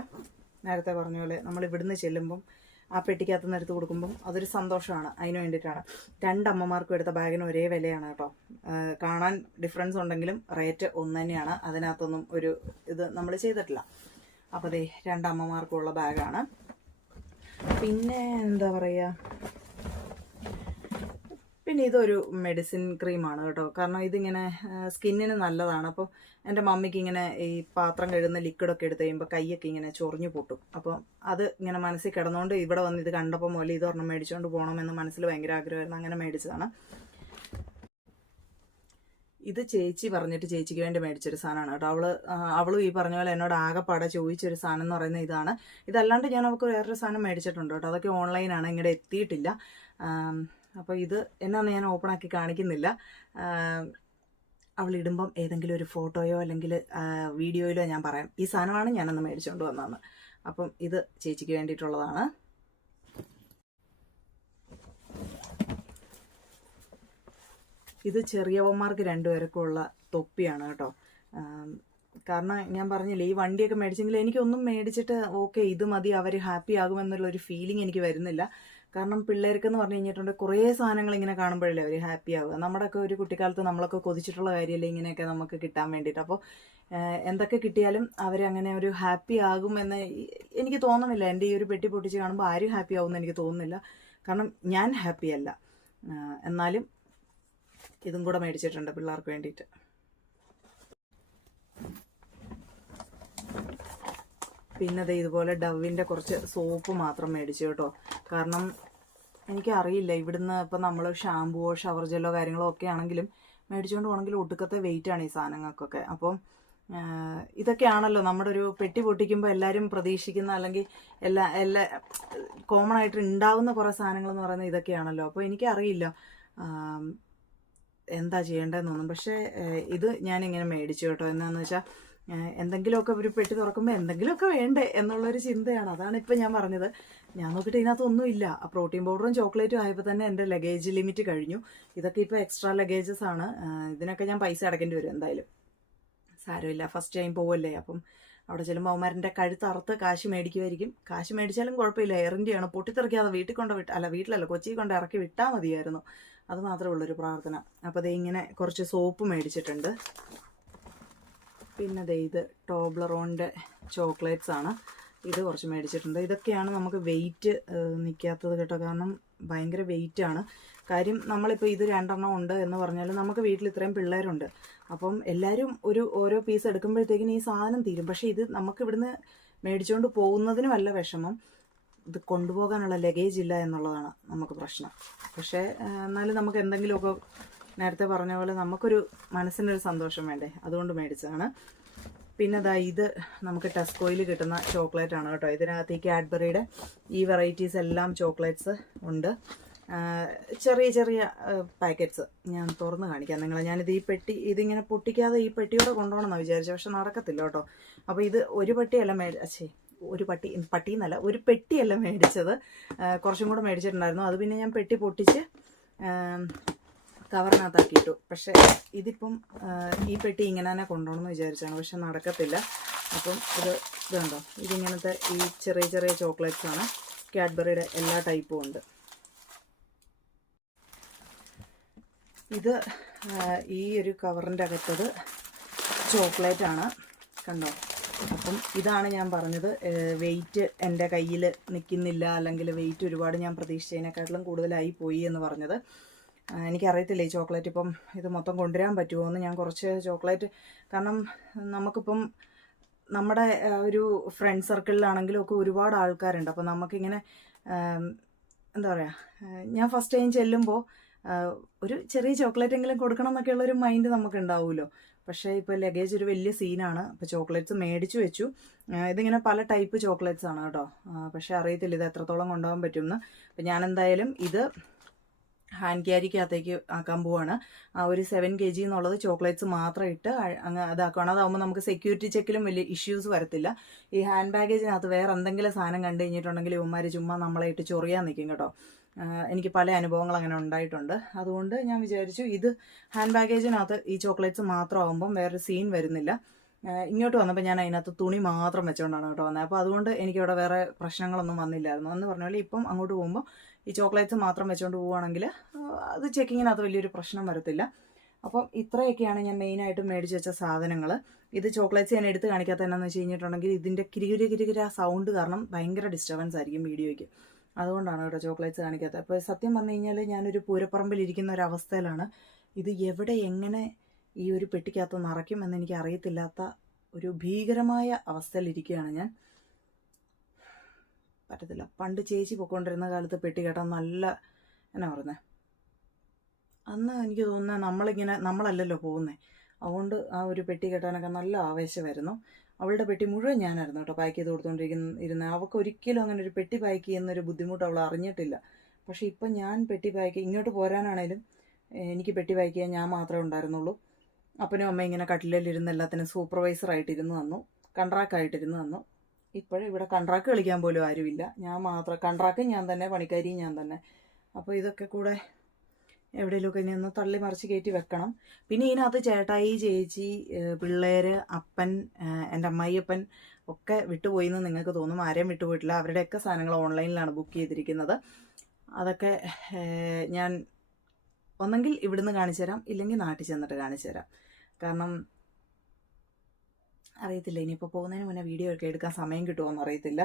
നേരത്തെ പറഞ്ഞ പോലെ നമ്മൾ ഇവിടുന്ന് ചെല്ലുമ്പം ആ പെട്ടിക്കകത്ത് നിന്ന് എടുത്ത് കൊടുക്കുമ്പം അതൊരു സന്തോഷമാണ്. അതിന് വേണ്ടിയിട്ടാണ്. രണ്ടമ്മമാർക്കും എടുത്ത ബാഗിന് ഒരേ വിലയാണ് കേട്ടോ. കാണാൻ ഡിഫറൻസ് ഉണ്ടെങ്കിലും റേറ്റ് ഒന്ന് തന്നെയാണ്. അതിനകത്തൊന്നും ഒരു ഇത് നമ്മൾ ചെയ്തിട്ടില്ല. അപ്പോൾ അതെ രണ്ടമ്മമാർക്കുള്ള ബാഗാണ്. പിന്നെ എന്താ പറയുക പിന്നെ ഇതൊരു മെഡിസിൻ ക്രീമാണ് കേട്ടോ. കാരണം ഇതിങ്ങനെ സ്കിന്നിന് നല്ലതാണ്. അപ്പോൾ എന്റെ മമ്മിക്ക് ഇങ്ങനെ ഈ പാത്രം കഴുകുന്ന ലിക്വിഡൊക്കെ എടുത്ത് കഴിയുമ്പോൾ കൈയൊക്കെ ഇങ്ങനെ ചൊറിഞ്ഞു പൊട്ടും. അപ്പോൾ അത് ഇങ്ങനെ മനസ്സിൽ കിടന്നുകൊണ്ട് ഇവിടെ വന്ന് ഇത് കണ്ടപ്പോൾ മുതൽ ഇതൊരെണ്ണം മേടിച്ചുകൊണ്ട് പോകണമെന്ന് മനസ്സിൽ ഭയങ്കര ആഗ്രഹമായിരുന്നു. അങ്ങനെ മേടിച്ചതാണ്. ഇത് ചേച്ചി പറഞ്ഞിട്ട് ചേച്ചിക്ക് വേണ്ടി മേടിച്ചൊരു സാധനമാണ് കേട്ടോ. അവൾ അവളും ഈ പറഞ്ഞ പോലെ എന്നോട് ആകെപ്പാടെ ചോദിച്ചൊരു സാധനം എന്ന് പറയുന്നത് ഇതാണ്. ഇതല്ലാണ്ട് ഞാൻ അവൾക്ക് വേറൊരു സാധനം മേടിച്ചിട്ടുണ്ട് കേട്ടോ. അതൊക്കെ ഓൺലൈനാണ് ഇങ്ങോട്ട് എത്തിയിട്ടില്ല. അപ്പോൾ ഇത് എന്നാന്ന് ഞാൻ ഓപ്പൺ ആക്കി കാണിക്കുന്നില്ല. അവളിടുമ്പം ഏതെങ്കിലും ഒരു ഫോട്ടോയോ അല്ലെങ്കിൽ വീഡിയോയിലോ ഞാൻ പറയാം. ഈ സാധനമാണ് ഞാനന്ന് മേടിച്ചുകൊണ്ട് വന്നതെന്ന്. അപ്പം ഇത് ചേച്ചിക്ക് വേണ്ടിയിട്ടുള്ളതാണ്. ഇത് ചെറിയവന്മാർക്ക് രണ്ടുപേർക്കും ഉള്ള തൊപ്പിയാണ് കേട്ടോ. കാരണം ഞാൻ പറഞ്ഞില്ലേ ഈ വണ്ടിയൊക്കെ മേടിച്ചെങ്കിൽ എനിക്കൊന്നും മേടിച്ചിട്ട് ഓക്കെ ഇത് മതി അവർ ഹാപ്പി ആകുമെന്നുള്ളൊരു ഫീലിംഗ് എനിക്ക് വരുന്നില്ല. കാരണം പിള്ളേർക്ക് എന്ന് പറഞ്ഞു കഴിഞ്ഞിട്ടുണ്ട് കുറേ സാധനങ്ങൾ ഇങ്ങനെ കാണുമ്പോഴല്ലേ അവർ ഹാപ്പി ആവുക. നമ്മുടെയൊക്കെ ഒരു കുട്ടിക്കാലത്ത് നമ്മളൊക്കെ കൊതിച്ചിട്ടുള്ള കാര്യമല്ലേ ഇങ്ങനെയൊക്കെ നമുക്ക് കിട്ടാൻ വേണ്ടിയിട്ട്. അപ്പോൾ എന്തൊക്കെ കിട്ടിയാലും അവരങ്ങനെ ഒരു ഹാപ്പി ആകുമെന്ന് എനിക്ക് തോന്നുന്നില്ല എന്റെ ഈ ഒരു പെട്ടി പൊട്ടിച്ച് കാണുമ്പോൾ ആരും ഹാപ്പി ആവുമെന്ന് എനിക്ക് തോന്നുന്നില്ല കാരണം ഞാൻ ഹാപ്പിയല്ല എന്നാലും ഇതും കൂടെ മേടിച്ചിട്ടുണ്ട് പിള്ളേർക്ക് വേണ്ടിയിട്ട്. പിന്നെ ദേ ഇതുപോലെ ഡവിന്റെ കുറച്ച് സോപ്പ് മാത്രം മേടിച്ചു കേട്ടോ. കാരണം എനിക്കറിയില്ല ഇവിടുന്ന് ഇപ്പം നമ്മൾ ഷാമ്പുവോ ഷവർ ജെല്ലോ കാര്യങ്ങളോ ഒക്കെ ആണെങ്കിലും മേടിച്ചുകൊണ്ട് പോകണമെങ്കിൽ ഒടുക്കത്തെ ആണ് ഈ സാധനങ്ങൾക്കൊക്കെ. അപ്പം ഇതൊക്കെയാണല്ലോ നമ്മുടെ ഒരു പെട്ടി പൊട്ടിക്കുമ്പോൾ എല്ലാവരും പ്രതീക്ഷിക്കുന്ന അല്ലെങ്കിൽ എല്ലാ എല്ലാ കോമൺ ആയിട്ട് ഉണ്ടാവുന്ന കുറേ സാധനങ്ങൾ എന്ന് പറയുന്നത് ഇതൊക്കെയാണല്ലോ. അപ്പോൾ എനിക്കറിയില്ല എന്താ ചെയ്യേണ്ടതെന്നൊന്നും. പക്ഷേ ഇത് ഞാനിങ്ങനെ മേടിച്ചു കേട്ടോ. എന്താണെന്ന് വെച്ചാൽ എന്തെങ്കിലുമൊക്കെ ഒരു പെട്ടി തുറക്കുമ്പോൾ എന്തെങ്കിലുമൊക്കെ വേണ്ടേ എന്നുള്ളൊരു ചിന്തയാണ്. അതാണ് ഇപ്പം ഞാൻ പറഞ്ഞത്. ഞാൻ നോക്കിയിട്ട് ഇതിനകത്തൊന്നും ഇല്ല ആ പ്രോട്ടീൻ പൗഡറും ചോക്ലേറ്റും ആയപ്പോൾ തന്നെ എന്റെ ലഗേജ് ലിമിറ്റ് കഴിഞ്ഞു. ഇതൊക്കെ ഇപ്പോൾ എക്സ്ട്രാ ലഗേജസ് ആണ്. ഇതിനൊക്കെ ഞാൻ പൈസ അടയ്ക്കേണ്ടി വരും എന്തായാലും. സാരമില്ല. ഫസ്റ്റ് ടൈം പോവല്ലേ അപ്പം അവിടെ ചെല്ലുമ്പോൾ അവന്മാരന്റെ കഴുത്തറുത്ത് കാശ് മേടിക്കുമായിരിക്കും കാശ് മേടിച്ചാലും കുഴപ്പമില്ല. എയറിന്റെയാണ് പൊട്ടിത്തെറിക്കാതെ വീട്ടിൽ കൊണ്ട് വിട്ട അല്ല വീട്ടിലല്ല കൊച്ചി കൊണ്ട് ഇറക്കി വിട്ടാൽ മതിയായിരുന്നു. അത് മാത്രമേ ഉള്ളൊരു പ്രാർത്ഥന. അപ്പോൾ ദേ ഇങ്ങനെ കുറച്ച് സോപ്പ് മേടിച്ചിട്ടുണ്ട്. പിന്നെ ദേ ഇത് ടോബ്ലറോണിന്റെ ചോക്ലേറ്റ്സ് ആണ് ഇത് കുറച്ച് മേടിച്ചിട്ടുണ്ട്. ഇതൊക്കെയാണ് നമുക്ക് വെയിറ്റ് നിൽക്കാത്തത് കേട്ടോ. കാരണം ഭയങ്കര വെയിറ്റ് ആണ്. കാര്യം നമ്മളിപ്പോൾ ഇത് രണ്ടെണ്ണം ഉണ്ട് എന്ന് പറഞ്ഞാൽ നമുക്ക് വീട്ടിൽ ഇത്രയും പിള്ളേരുണ്ട്. അപ്പം എല്ലാവരും ഒരു ഓരോ പീസ് എടുക്കുമ്പോഴത്തേക്കിനും ഈ സാധനം തീരും. പക്ഷേ ഇത് നമുക്ക് ഇവിടുന്ന് മേടിച്ചുകൊണ്ട് പോകുന്നതിനും അല്ല വിഷമം. ഇത് കൊണ്ടുപോകാനുള്ള ലഗേജ് ഇല്ല എന്നുള്ളതാണ് നമുക്ക് പ്രശ്നം. പക്ഷേ എന്നാലും നമുക്ക് എന്തെങ്കിലുമൊക്കെ നേരത്തെ പറഞ്ഞ പോലെ നമുക്കൊരു മനസ്സിനൊരു സന്തോഷം വേണ്ടേ? അതുകൊണ്ട് മേടിച്ചതാണ്. പിന്നെ അതാ ഇത് നമുക്ക് ടെസ്കോയിൽ കിട്ടുന്ന ചോക്ലേറ്റ് ആണ് കേട്ടോ. ഇതിനകത്ത് ഈ കാഡ്ബറിയുടെ ഈ വെറൈറ്റീസ് എല്ലാം ചോക്ലേറ്റ്സ് ഉണ്ട്. ചെറിയ ചെറിയ പാക്കറ്റ്സ് ഞാൻ തുറന്ന് കാണിക്കാം നിങ്ങളെ. ഞാനിത് ഈ പെട്ടി ഇതിങ്ങനെ പൊട്ടിക്കാതെ ഈ പെട്ടിയോടെ കൊണ്ടുപോകണമെന്നാണ് വിചാരിച്ചത് പക്ഷെ നടക്കത്തില്ല കേട്ടോ. അപ്പോൾ ഇത് ഒരു പട്ടിയല്ല മേടി അച്ഛേ ഒരു പട്ടി പട്ടി എന്നല്ല ഒരു പെട്ടിയല്ല മേടിച്ചത്. കുറച്ചും കൂടെ മേടിച്ചിട്ടുണ്ടായിരുന്നു. അത് പിന്നെ ഞാൻ പെട്ടി പൊട്ടിച്ച് കവറിനകത്താക്കിയിട്ടു. പക്ഷേ ഇതിപ്പം ഈ പെട്ടി ഇങ്ങനെ തന്നെ കൊണ്ടുപോകണമെന്ന് വിചാരിച്ചാണ്. പക്ഷെ നടക്കത്തില്ല. അപ്പം ഇത് ഇതുണ്ടോ? ഇതിങ്ങനത്തെ ഈ ചെറിയ ചെറിയ ചോക്ലേറ്റ്സ് ആണ്. കാഡ്ബറിയുടെ എല്ലാ ടൈപ്പും ഉണ്ട്. ഇത് ഈ ഒരു കവറിന്റെ അകത്തത് ചോക്ലേറ്റ് ആണ്. കണ്ടോ? അപ്പം ഇതാണ് ഞാൻ പറഞ്ഞത് വെയിറ്റ് എന്റെ കയ്യിൽ നിൽക്കുന്നില്ല. അല്ലെങ്കിൽ വെയിറ്റ് ഒരുപാട് ഞാൻ പ്രതീക്ഷിച്ചതിനെക്കാട്ടിലും കൂടുതലായി പോയി എന്ന് പറഞ്ഞത്. എനിക്കറിയത്തില്ല ഈ ചോക്ലേറ്റ് ഇപ്പം ഇത് മൊത്തം കൊണ്ടുവരാൻ പറ്റുമോ എന്ന്. ഞാൻ കുറച്ച് ചോക്ലേറ്റ് കാരണം നമുക്കിപ്പം നമ്മുടെ ഒരു ഫ്രണ്ട് സർക്കിളിലാണെങ്കിലും ഒക്കെ ഒരുപാട് ആൾക്കാരുണ്ട്. അപ്പോൾ നമുക്കിങ്ങനെ എന്താ പറയുക ഞാൻ ഫസ്റ്റ് ടൈം ചെല്ലുമ്പോൾ ഒരു ചെറിയ ചോക്ലേറ്റ് എങ്കിലും കൊടുക്കണം എന്നൊക്കെയുള്ള ഒരു മൈൻഡ് നമുക്ക് ഉണ്ടാവുമല്ലോ പക്ഷേ ഇപ്പോൾ ലഗേജ് ഒരു വലിയ സീനാണ് അപ്പോൾ ചോക്ലേറ്റ്സ് മേടിച്ചു വെച്ചു. ഇതിങ്ങനെ പല ടൈപ്പ് ചോക്ലേറ്റ്സ് ആണ് കേട്ടോ. പക്ഷേ അറിയത്തില്ല ഇത് എത്രത്തോളം കൊണ്ടുപോകാൻ പറ്റുമെന്ന്. അപ്പം ഞാൻ എന്തായാലും ഇത് ഹാൻഡ് ക്യാരിക്കകത്തേക്ക് ആക്കാൻ പോവാണ്. ആ ഒരു സെവൻ കെ ജി എന്നുള്ളത് ചോക്ലേറ്റ്സ് മാത്രം ഇട്ട് അങ്ങ് അതാക്കണം. അതാകുമ്പോൾ നമുക്ക് സെക്യൂരിറ്റി ചെക്കിലും വലിയ ഇഷ്യൂസ് വരത്തില്ല. ഈ ഹാൻഡ് ബാഗേജിനകത്ത് വേറെ എന്തെങ്കിലും സാധനം കണ്ടു കഴിഞ്ഞിട്ടുണ്ടെങ്കിൽ ഇവന്മാർ ചുമ്മാ നമ്മളെ ഇട്ട് ചൊറിയാൻ നിൽക്കും കേട്ടോ. എനിക്ക് പല അനുഭവങ്ങൾ അങ്ങനെ ഉണ്ടായിട്ടുണ്ട്. അതുകൊണ്ട് ഞാൻ വിചാരിച്ചു ഇത് ഹാൻഡ് ബാഗേജിനകത്ത് ഈ ചോക്ലേറ്റ്സ് മാത്രമാകുമ്പം വേറൊരു സീൻ വരുന്നില്ല. ഇങ്ങോട്ട് വന്നപ്പോൾ ഞാൻ അതിനകത്ത് തുണി മാത്രം വെച്ചുകൊണ്ടാണ് കേട്ടോ വന്നത് അപ്പോൾ അതുകൊണ്ട് എനിക്കിവിടെ വേറെ പ്രശ്നങ്ങളൊന്നും വന്നില്ലായിരുന്നു. എന്ന് പറഞ്ഞ പോലെ ഇപ്പം അങ്ങോട്ട് പോകുമ്പോൾ ഈ ചോക്ലേറ്റ്സ് മാത്രം വെച്ചുകൊണ്ട് പോവുകയാണെങ്കിൽ അത് ചെക്കിങ്ങിനകത്ത് വലിയൊരു പ്രശ്നം വരത്തില്ല. അപ്പം ഇത്രയൊക്കെയാണ് ഞാൻ മെയിനായിട്ട് മേടിച്ച് വെച്ച സാധനങ്ങൾ ഇത് ചോക്ലേറ്റ്സ് ഞാൻ എടുത്ത് കാണിക്കാത്ത എന്നാന്ന് വെച്ച് കഴിഞ്ഞിട്ടുണ്ടെങ്കിൽ ഇതിന്റെ കിരികിരി കിരികിര സൗണ്ട് കാരണം ഭയങ്കര ഡിസ്റ്റർബൻസ് ആയിരിക്കും വീഡിയോയ്ക്ക്. അതുകൊണ്ടാണ് കേട്ടോ ചോക്ലേറ്റ്സ് കാണിക്കാത്തത്. അപ്പോൾ സത്യം പറഞ്ഞു കഴിഞ്ഞാൽ ഞാനൊരു പൂരപ്പറമ്പിലിരിക്കുന്ന ഒരു അവസ്ഥയിലാണ്. ഇത് എവിടെ എങ്ങനെ ഈ ഒരു പെട്ടിക്കകത്ത് നിറയ്ക്കും എന്ന് എനിക്ക് അറിയത്തില്ലാത്ത ഒരു ഭീകരമായ അവസ്ഥയിലിരിക്കുകയാണ് ഞാൻ. പറ്റത്തില്ല. പണ്ട് ചേച്ചി പൊക്കൊണ്ടിരുന്ന കാലത്ത് പെട്ടി കേട്ടാൽ നല്ല എന്നാ പറയുന്നത് അന്ന് എനിക്ക് തോന്നുന്നത് നമ്മളിങ്ങനെ നമ്മളല്ലല്ലോ പോകുന്നത് അതുകൊണ്ട് ആ ഒരു പെട്ടി കെട്ടാനൊക്കെ നല്ല ആവേശമായിരുന്നു. അവളുടെ പെട്ടി മുഴുവൻ ഞാനായിരുന്നു കേട്ടോ പാക്ക് ചെയ്ത് കൊടുത്തുകൊണ്ടിരിക്കുന്ന ഇരുന്നത് അവൾക്ക് ഒരിക്കലും അങ്ങനെ ഒരു പെട്ടി പാക്ക് ചെയ്യുന്നൊരു ബുദ്ധിമുട്ട് അവൾ അറിഞ്ഞിട്ടില്ല. പക്ഷേ ഇപ്പം ഞാൻ പെട്ടി പാക്ക് ഇങ്ങോട്ട് പോരാനാണേലും എനിക്ക് പെട്ടി പാക്ക് ചെയ്യാൻ ഞാൻ മാത്രമേ ഉണ്ടായിരുന്നുള്ളൂ. അപ്പനും അമ്മ ഇങ്ങനെ കട്ടിലിരുന്ന് എല്ലാത്തിനും സൂപ്പർവൈസറായിട്ടിരുന്ന് വന്നു. തന്നു വന്നു. ഇപ്പോഴും ഇവിടെ കൺട്രാക്ക് കളിക്കാൻ പോലും ആരുമില്ല. ഞാൻ മാത്രം കൺട്രാക്കും ഞാൻ തന്നെ പണിക്കാരിയും ഞാൻ തന്നെ. അപ്പോൾ ഇതൊക്കെ കൂടെ എവിടെയെങ്കിലുമൊക്കെ ഇനി ഒന്ന് തള്ളി മറിച്ച് കയറ്റി വെക്കണം. പിന്നെ ഇതിനകത്ത് ചേട്ടായി ചേച്ചി പിള്ളേർ അപ്പൻ എന്റെ അമ്മായിയപ്പൻ ഒക്കെ വിട്ടുപോയി എന്ന് നിങ്ങൾക്ക് തോന്നും. ആരെയും വിട്ടുപോയിട്ടില്ല. അവരുടെയൊക്കെ സാധനങ്ങൾ ഓൺലൈനിലാണ് ബുക്ക് ചെയ്തിരിക്കുന്നത്. അതൊക്കെ ഞാൻ ഒന്നെങ്കിൽ ഇവിടുന്ന് കാണിച്ചു തരാം ഇല്ലെങ്കിൽ നാട്ടിൽ ചെന്നിട്ട് കാണിച്ചു തരാം. കാരണം അറിയത്തില്ല ഇനിയിപ്പോൾ പോകുന്നതിന് മുന്നേ വീഡിയോ ഒക്കെ എടുക്കാൻ സമയം കിട്ടുമോയെന്ന് അറിയത്തില്ല.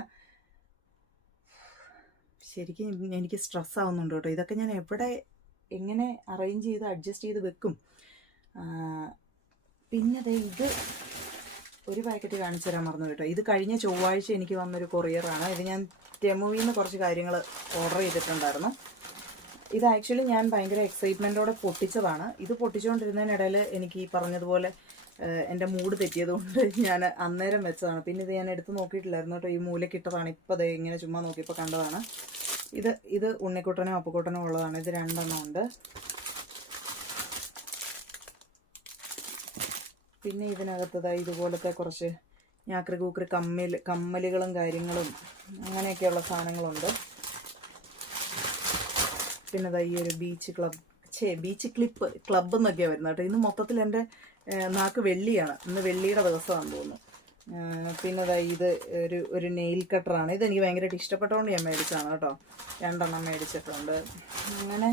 ശരിക്കും എനിക്ക് സ്ട്രെസ് ആവുന്നുണ്ട് കേട്ടോ. ഇതൊക്കെ ഞാൻ എവിടെ എങ്ങനെ അറേഞ്ച് ചെയ്ത് അഡ്ജസ്റ്റ് ചെയ്ത് വെക്കും? പിന്നെ ദേ ഇത് ഒരു പാക്കറ്റ് കാണിച്ചു തരാൻ മറന്നു കേട്ടോ. ഇത് കഴിഞ്ഞ ചൊവ്വാഴ്ച എനിക്ക് വന്നൊരു കൊറിയറാണ് ഇത് ഞാൻ ടെമുവിൽ നിന്ന് കുറച്ച് കാര്യങ്ങൾ ഓർഡർ ചെയ്തിട്ടുണ്ടായിരുന്നു. ഇത് ആക്ച്വലി ഞാൻ ഭയങ്കര എക്സൈറ്റ്മെന്റോടെ പൊട്ടിച്ചതാണ്. ഇത് പൊട്ടിച്ചുകൊണ്ടിരുന്നതിനിടയിൽ എനിക്ക് ഈ പറഞ്ഞതുപോലെ എന്റെ മൂഡ് തെറ്റിയതുകൊണ്ട് ഞാൻ അന്നേരം വെച്ചതാണ്. പിന്നെ ഇത് ഞാൻ എടുത്ത് നോക്കിയിട്ടില്ലായിരുന്നു കേട്ടോ. ഈ മൂലക്കിട്ടതാണ്. ഇപ്പോൾ ദേ ഇങ്ങനെ ചുമ്മാ നോക്കിയപ്പോൾ കണ്ടതാണ്. ഇത് ഇത് ഉണ്ണിക്കുട്ടനോ അപ്പക്കുട്ടനോ ഉള്ളതാണ്. ഇത് രണ്ടെണ്ണം ഉണ്ട്. പിന്നെ ഇതിനകത്തതായി ഇതുപോലത്തെ കുറച്ച് ഞാക്രി കൂക്രി കമ്മൽ കമ്മലുകളും കാര്യങ്ങളും അങ്ങനെയൊക്കെയുള്ള സാധനങ്ങളുണ്ട്. പിന്നെ ദാ ഈ ഒരു ബീച്ച് ക്ലബ് ഛേ ബീച്ച് ക്ലിപ്പ് ക്ലബ് എന്നൊക്കെയാണ് വരുന്നത് കേട്ടോ. ഇന്ന് മൊത്തത്തിൽ എന്റെ നാക്ക് വെള്ളിയാണ്. ഇന്ന് വെള്ളിയുടെ ദിവസമാണെന്ന് തോന്നുന്നു. പിന്നെ ദാ ഇത് ഒരു ഒരു നെയിൽ കട്ടറാണ് ഇതെനിക്ക് ഭയങ്കരമായിട്ട് ഇഷ്ടപ്പെട്ടതുകൊണ്ട് ഞാൻ മേടിച്ചതാണ് കേട്ടോ. രണ്ടെണ്ണം മേടിച്ചിട്ടുണ്ട്. അങ്ങനെ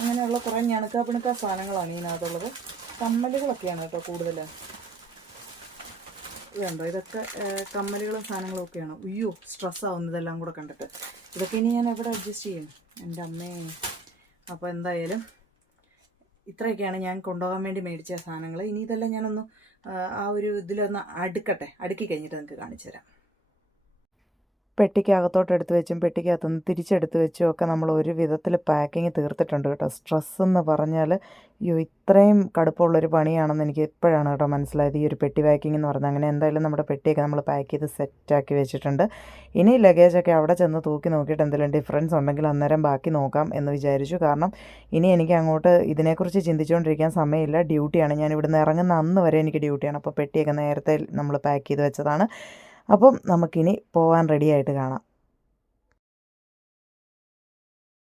അങ്ങനെയുള്ള കുറേ ഞണുക്ക പിണുക്ക സാധനങ്ങളാണ് ഇതിനകത്തുള്ളത്. കമ്മലുകളൊക്കെയാണ് കേട്ടോ കൂടുതൽ. ഇതുണ്ടോ? ഇതൊക്കെ കമ്മലുകളും സാധനങ്ങളും ഒക്കെയാണ്. അയ്യോ സ്ട്രെസ്സാവുന്നതെല്ലാം കൂടെ കണ്ടിട്ട്. ഇതൊക്കെ ഇനി ഞാൻ എവിടെ അഡ്ജസ്റ്റ് ചെയ്യും? എന്റെ അമ്മേ. അപ്പോൾ എന്തായാലും ഇത്രയൊക്കെയാണ് ഞാൻ കൊണ്ടുപോകാൻ വേണ്ടി മേടിച്ച സാധനങ്ങൾ ഇനി ഇതെല്ലാം ഞാനൊന്ന് ആ, ഒരു ഇതിലൊന്ന് അടുക്കട്ടെ. അടുക്കി കഴിഞ്ഞിട്ട് നിങ്ങൾക്ക് കാണിച്ചു തരാം. പെട്ടിക്ക് അകത്തോട്ട് എടുത്ത് വെച്ചും പെട്ടിക്കകത്തുനിന്ന് തിരിച്ചെടുത്ത് വെച്ചും ഒക്കെ നമ്മൾ ഒരു വിധത്തിൽ പാക്കിങ് തീർത്തിട്ടുണ്ട് കേട്ടോ. സ്ട്രെസ് എന്ന് പറഞ്ഞാൽ അയ്യോ ഇത്രയും കടുപ്പമുള്ളൊരു പണിയാണെന്ന് എനിക്ക് ഇപ്പോഴാണ് കേട്ടോ മനസ്സിലായത്. ഈ ഒരു പെട്ടി പാക്കിംഗ് എന്ന് പറഞ്ഞാൽ അങ്ങനെ എന്തായാലും നമ്മുടെ പെട്ടിയൊക്കെ നമ്മൾ പാക്ക് ചെയ്ത് സെറ്റാക്കി വെച്ചിട്ടുണ്ട്. ഇനി ലഗേജൊക്കെ അവിടെ ചെന്ന് തൂക്കി നോക്കിയിട്ട് എന്തെങ്കിലും ഡിഫറൻസ് ഉണ്ടെങ്കിൽ അന്നേരം ബാക്കി നോക്കാം എന്ന് വിചാരിച്ചു. കാരണം ഇനി എനിക്ക് അങ്ങോട്ട് ഇതിനെക്കുറിച്ച് ചിന്തിച്ചുകൊണ്ടിരിക്കാൻ സമയമില്ല. ഡ്യൂട്ടിയാണ് ഞാൻ ഇവിടുന്ന് ഇറങ്ങുന്ന അന്ന് വരെ എനിക്ക് ഡ്യൂട്ടിയാണ് അപ്പോൾ പെട്ടിയൊക്കെ നേരത്തെ നമ്മൾ പാക്ക് ചെയ്ത് വെച്ചതാണ്. അപ്പം നമുക്കിനി പോവാൻ റെഡിയായിട്ട് കാണാം.